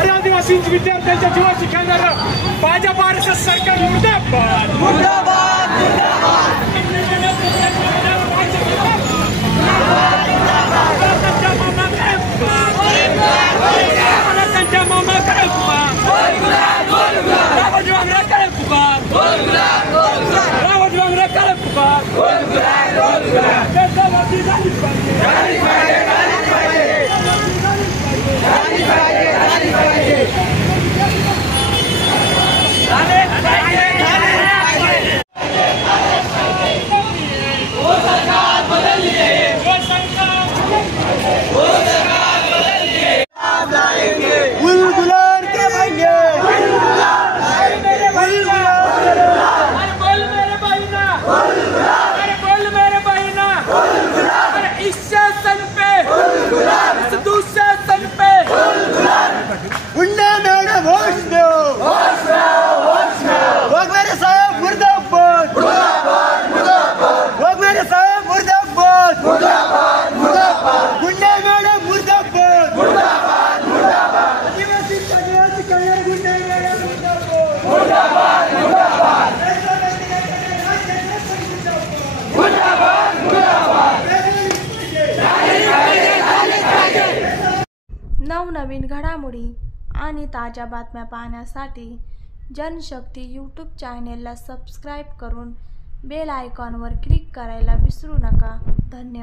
अरे आदिवासी विद्यार्थ्यांच्या जीवाशी खेळणारं भाजप आरएसएस सरकार मुर्दाबाद मुर्दाबाद मुर्दाबाद। नवनवीन घडामोडी आणि ताज्या बातम्या पाहण्यासाठी जनशक्ती यूट्यूब चॅनेलला सबस्क्राईब करून बेल आयकॉनवर क्लिक करायला विसरू नका। धन्यवाद।